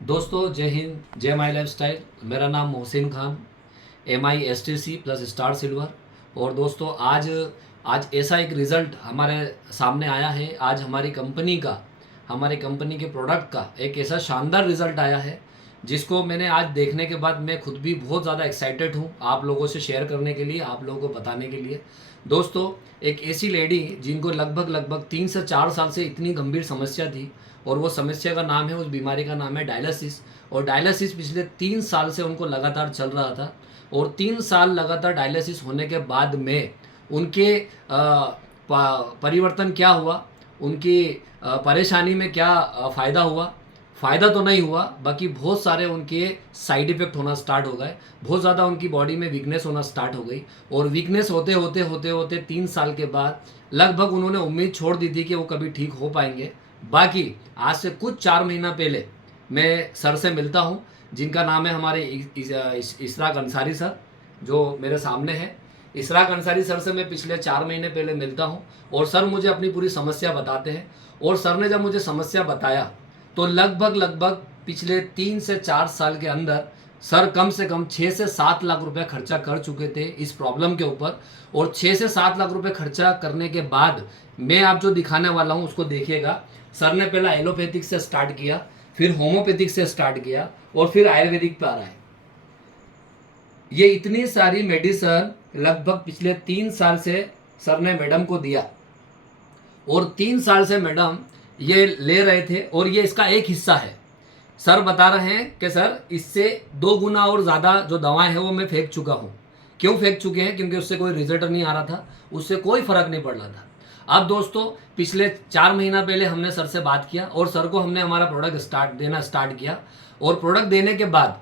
दोस्तों जय हिंद, जय माई लाइफ स्टाइल। मेरा नाम Mohsin Khan, MISTC plus star silver. और दोस्तों आज ऐसा एक रिज़ल्ट हमारे सामने आया है। आज हमारी कंपनी के प्रोडक्ट का एक ऐसा शानदार रिज़ल्ट आया है जिसको मैंने आज देखने के बाद मैं खुद भी बहुत ज़्यादा एक्साइटेड हूँ आप लोगों से शेयर करने के लिए, आप लोगों को बताने के लिए। दोस्तों, एक ऐसी लेडी जिनको लगभग 3 से 4 साल से इतनी गंभीर समस्या थी, और वो समस्या का नाम है, उस बीमारी का नाम है डायलिसिस। और डायलिसिस पिछले 3 साल से उनको लगातार चल रहा था। और 3 साल लगातार डायलिसिस होने के बाद में उनके परिवर्तन क्या हुआ, उनकी परेशानी में क्या फ़ायदा हुआ, फ़ायदा तो नहीं हुआ, बाकी बहुत सारे उनके साइड इफ़ेक्ट होना स्टार्ट हो गए। बहुत ज़्यादा उनकी बॉडी में वीकनेस होना स्टार्ट हो गई। और वीकनेस होते होते 3 साल के बाद लगभग उन्होंने उम्मीद छोड़ दी थी कि वो कभी ठीक हो पाएंगे। बाकी आज से कुछ 4 महीना पहले मैं सर से मिलता हूँ, जिनका नाम है हमारे इसराक अंसारी सर, जो मेरे सामने है। इसराक अंसारी सर से मैं पिछले 4 महीने पहले मिलता हूँ और सर मुझे अपनी पूरी समस्या बताते हैं। और सर ने जब मुझे समस्या बताया तो लगभग पिछले 3 से 4 साल के अंदर सर कम से कम 6 से 7 लाख रुपए खर्चा कर चुके थे इस प्रॉब्लम के ऊपर। और 6 से 7 लाख रुपए खर्चा करने के बाद मैं आप जो दिखाने वाला हूँ उसको देखिएगा। सर ने पहला एलोपैथिक से स्टार्ट किया, फिर होम्योपैथिक से स्टार्ट किया और फिर आयुर्वेदिक पे आ रहा है। ये इतनी सारी मेडिसिन लगभग पिछले 3 साल से सर ने मैडम को दिया, और 3 साल से मैडम ये ले रहे थे, और ये इसका एक हिस्सा है। सर बता रहे हैं कि सर इससे 2 गुना और ज़्यादा जो दवाएं हैं वो मैं फेंक चुका हूँ। क्यों फेंक चुके हैं? क्योंकि उससे कोई रिजल्ट नहीं आ रहा था, उससे कोई फ़र्क नहीं पड़ रहा था। अब दोस्तों, पिछले 4 महीना पहले हमने सर से बात किया और सर को हमने हमारा प्रोडक्ट देना स्टार्ट किया। और प्रोडक्ट देने के बाद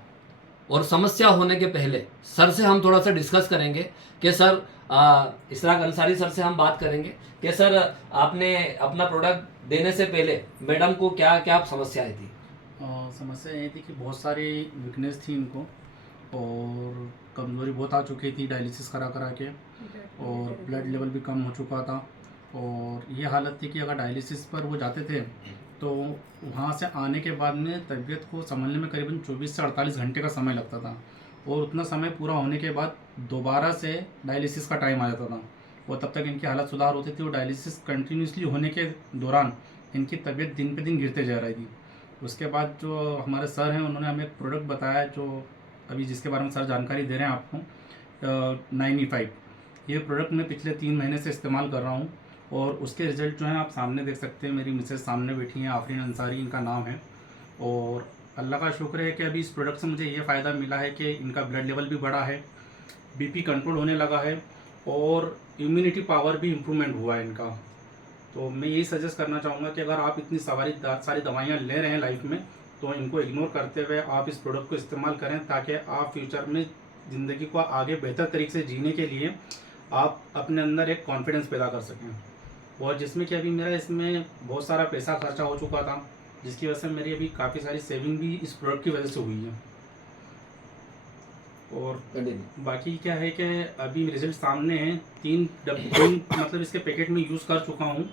और समस्या होने के पहले सर से हम थोड़ा सा डिस्कस करेंगे कि सर इसराक अंसारी सर से हम बात करेंगे कि सर आपने अपना प्रोडक्ट देने से पहले मैडम को क्या क्या समस्याएं थी? समस्या ये थी कि बहुत सारी वीकनेस थी इनको, और कमज़ोरी बहुत आ चुकी थी डायलिसिस करा करा के, और ब्लड लेवल भी कम हो चुका था। और ये हालत थी कि अगर डायलिसिस पर वो जाते थे तो वहाँ से आने के बाद में तबीयत को संभलने में करीबन 24 से 48 घंटे का समय लगता था। और उतना समय पूरा होने के बाद दोबारा से डायलिसिस का टाइम आ जाता था, और तब तक इनकी हालत सुधार होती थी। और डायलिसिस कंटिन्यूसली होने के दौरान इनकी तबीयत दिन पे दिन गिरते जा रही थी। उसके बाद जो हमारे सर हैं उन्होंने हमें एक प्रोडक्ट बताया, जो अभी जिसके बारे में सर जानकारी दे रहे हैं आपको, 95। ये प्रोडक्ट मैं पिछले 3 महीने से इस्तेमाल कर रहा हूँ, और उसके रिज़ल्ट जो हैं आप सामने देख सकते हैं। मेरी मिसेज सामने बैठी हैं, आफरीन अंसारी इनका नाम है। और अल्लाह का शुक्र है कि अभी इस प्रोडक्ट से मुझे ये फ़ायदा मिला है कि इनका ब्लड लेवल भी बढ़ा है, BP कंट्रोल होने लगा है, और इम्यूनिटी पावर भी इम्प्रूवमेंट हुआ है इनका। तो मैं यही सजेस्ट करना चाहूँगा कि अगर आप इतनी सारी दवाइयाँ ले रहे हैं लाइफ में, तो इनको इग्नोर करते हुए आप इस प्रोडक्ट को इस्तेमाल करें, ताकि आप फ्यूचर में ज़िंदगी को आगे बेहतर तरीके से जीने के लिए आप अपने अंदर एक कॉन्फिडेंस पैदा कर सकें। और जिसमें कि अभी मेरा इसमें बहुत सारा पैसा खर्चा हो चुका था, जिसकी वजह से मेरी अभी काफ़ी सारी सेविंग भी इस प्रोडक्ट की वजह से हुई है। और बाकी क्या है कि अभी रिजल्ट सामने हैं। 3 मतलब इसके पैकेट में यूज़ कर चुका हूँ।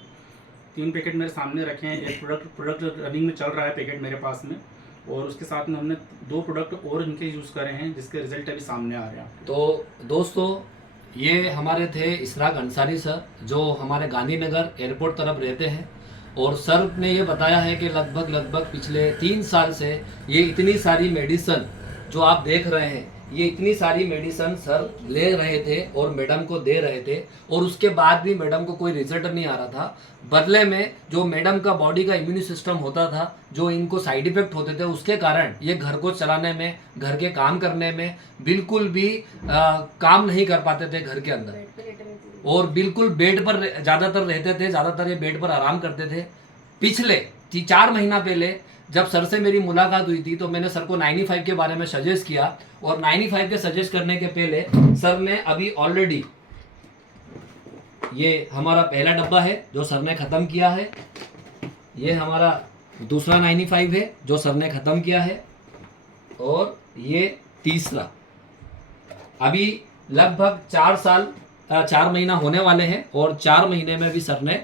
3 पैकेट मेरे सामने रखे हैं। एक प्रोडक्ट रनिंग में चल रहा है पैकेट मेरे पास में, और उसके साथ में हमने 2 प्रोडक्ट और इनके यूज़ करे हैं, जिसके रिजल्ट अभी सामने आ रहे हैं। तो दोस्तों, ये हमारे थे इसराक अंसारी सर, जो हमारे गांधीनगर एयरपोर्ट तरफ रहते हैं। और सर ने ये बताया है कि लगभग पिछले 3 साल से ये इतनी सारी मेडिसिन जो आप देख रहे हैं, ये इतनी सारी मेडिसिन सर ले रहे थे और मैडम को दे रहे थे, और उसके बाद भी मैडम को कोई रिजल्ट नहीं आ रहा था। बदले में जो मैडम का बॉडी का इम्यून सिस्टम होता था, जो इनको साइड इफेक्ट होते थे, उसके कारण ये घर को चलाने में, घर के काम करने में बिल्कुल भी काम नहीं कर पाते थे घर के अंदर, और बिल्कुल बेड पर ज़्यादातर रहते थे, ज़्यादातर ये बेड पर आराम करते थे। पिछले 4 महीना पहले जब सर से मेरी मुलाकात हुई थी तो मैंने सर को 95 के बारे में सजेस्ट किया, और 95 के सजेस्ट करने के पहले सर ने अभी ऑलरेडी ये हमारा पहला डब्बा है जो सर ने ख़त्म किया है, ये हमारा दूसरा 95 है जो सर ने ख़त्म किया है, और ये तीसरा। अभी लगभग 4 महीना होने वाले हैं, और 4 महीने में भी सर ने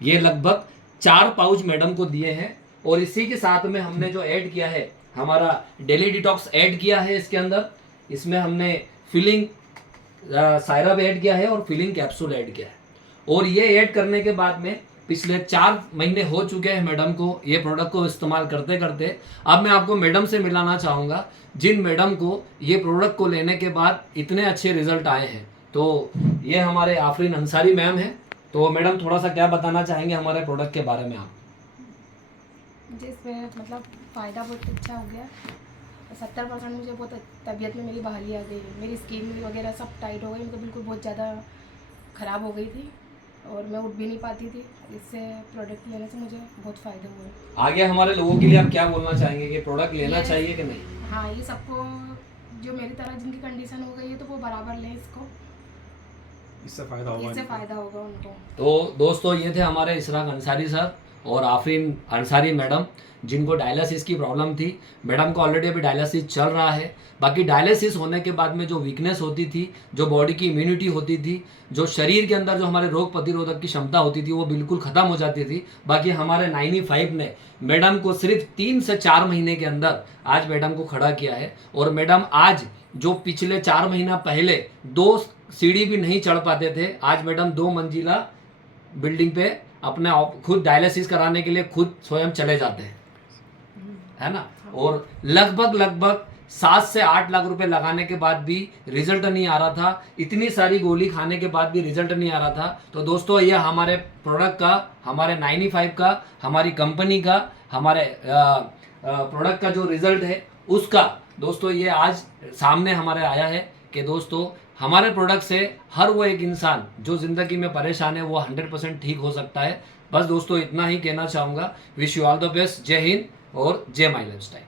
ये लगभग 4 पाउच मैडम को दिए हैं। और इसी के साथ में हमने जो ऐड किया है हमारा डेली डिटॉक्स ऐड किया है इसके अंदर। इसमें हमने फिलिंग सायरप ऐड किया है और फिलिंग कैप्सूल ऐड किया है। और ये ऐड करने के बाद में पिछले 4 महीने हो चुके हैं मैडम को ये प्रोडक्ट को इस्तेमाल करते करते। अब मैं आपको मैडम से मिलाना चाहूँगा जिन मैडम को ये प्रोडक्ट को लेने के बाद इतने अच्छे रिजल्ट आए हैं। तो ये हमारे आफरीन अंसारी मैम हैं। तो मैडम थोड़ा सा क्या बताना चाहेंगे हमारे प्रोडक्ट के बारे में आप? मुझे इसमें मतलब फ़ायदा बहुत अच्छा हो गया। 70% मुझे बहुत तबीयत में मेरी बहाली आ गई। मेरी स्किन वगैरह सब टाइट हो गई, मतलब बिल्कुल बहुत ज़्यादा ख़राब हो गई थी और मैं उठ भी नहीं पाती थी। इससे प्रोडक्ट लेने से मुझे बहुत फ़ायदे हुए। आगे हमारे लोगों के लिए आप क्या बोलना चाहेंगे कि प्रोडक्ट लेना चाहिए कि नहीं? हाँ, ये सबको जो मेरी तरह जिनकी कंडीशन हो गई है तो वो बराबर लें इसको, इससे फ़ायदा होगा इससे फ़ायदा होगा उनको। तो दोस्तों ये थे हमारे इशराक अंसारी सर और आफरीन अंसारी मैडम जिनको डायलिसिस की प्रॉब्लम थी। मैडम को ऑलरेडी अभी डायलिसिस चल रहा है। बाकी डायलिसिस होने के बाद में जो वीकनेस होती थी, जो बॉडी की इम्यूनिटी होती थी, जो शरीर के अंदर जो हमारे रोग प्रतिरोधक की क्षमता होती थी वो बिल्कुल ख़त्म हो जाती थी। बाकी हमारे 95 ने मैडम को सिर्फ 3 से 4 महीने के अंदर आज मैडम को खड़ा किया है। और मैडम आज जो पिछले 4 महीना पहले 2 सीढ़ी भी नहीं चढ़ पाते थे, आज मैडम 2 मंजिला बिल्डिंग पे अपने खुद डायलिसिस कराने के लिए खुद स्वयं चले जाते हैं, है ना। और लगभग 7 से 8 लाख रुपए लगाने के बाद भी रिजल्ट नहीं आ रहा था। इतनी सारी गोली खाने के बाद भी रिजल्ट नहीं आ रहा था। तो दोस्तों ये हमारे प्रोडक्ट का, हमारे 95 का, हमारी कंपनी का, हमारे प्रोडक्ट का जो रिजल्ट है उसका दोस्तों ये आज सामने हमारे आया है कि दोस्तों हमारे प्रोडक्ट से हर वो एक इंसान जो ज़िंदगी में परेशान है वो 100% ठीक हो सकता है। बस दोस्तों इतना ही कहना चाहूँगा। Wish you all the best. जय हिंद और जय माई लाइफस्टाइल।